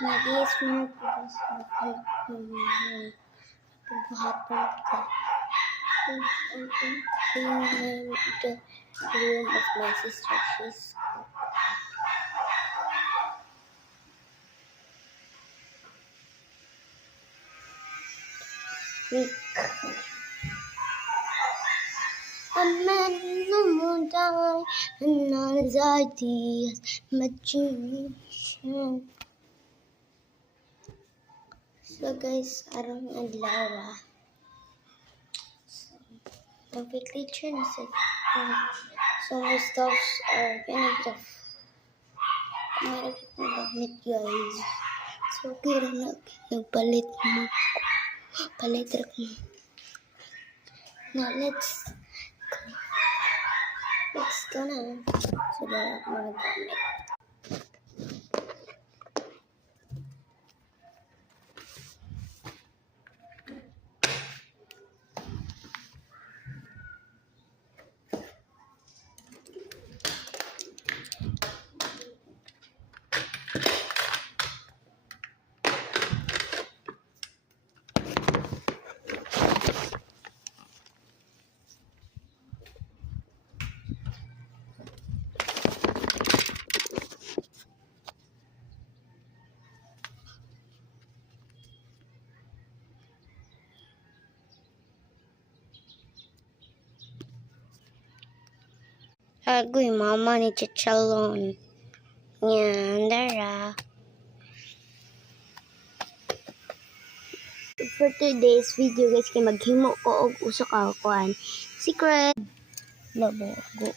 Nag-iis mo po sa buhaton ka. Clean the room of my sister. She's weak. A man no more die, and anxiety is magician. So guys, arang adlaw. The vacation is it. So my stuffs are kind of tough. Meron akong gamit guys. So kira na nagpalit mo. Palit mo. Now let's go na. So there mga gamit. Agoy, mama ni Chichalon. Yan, dara. For today's video guys, kay maghimo ko og usa ka kuan. Secret. Labo, go.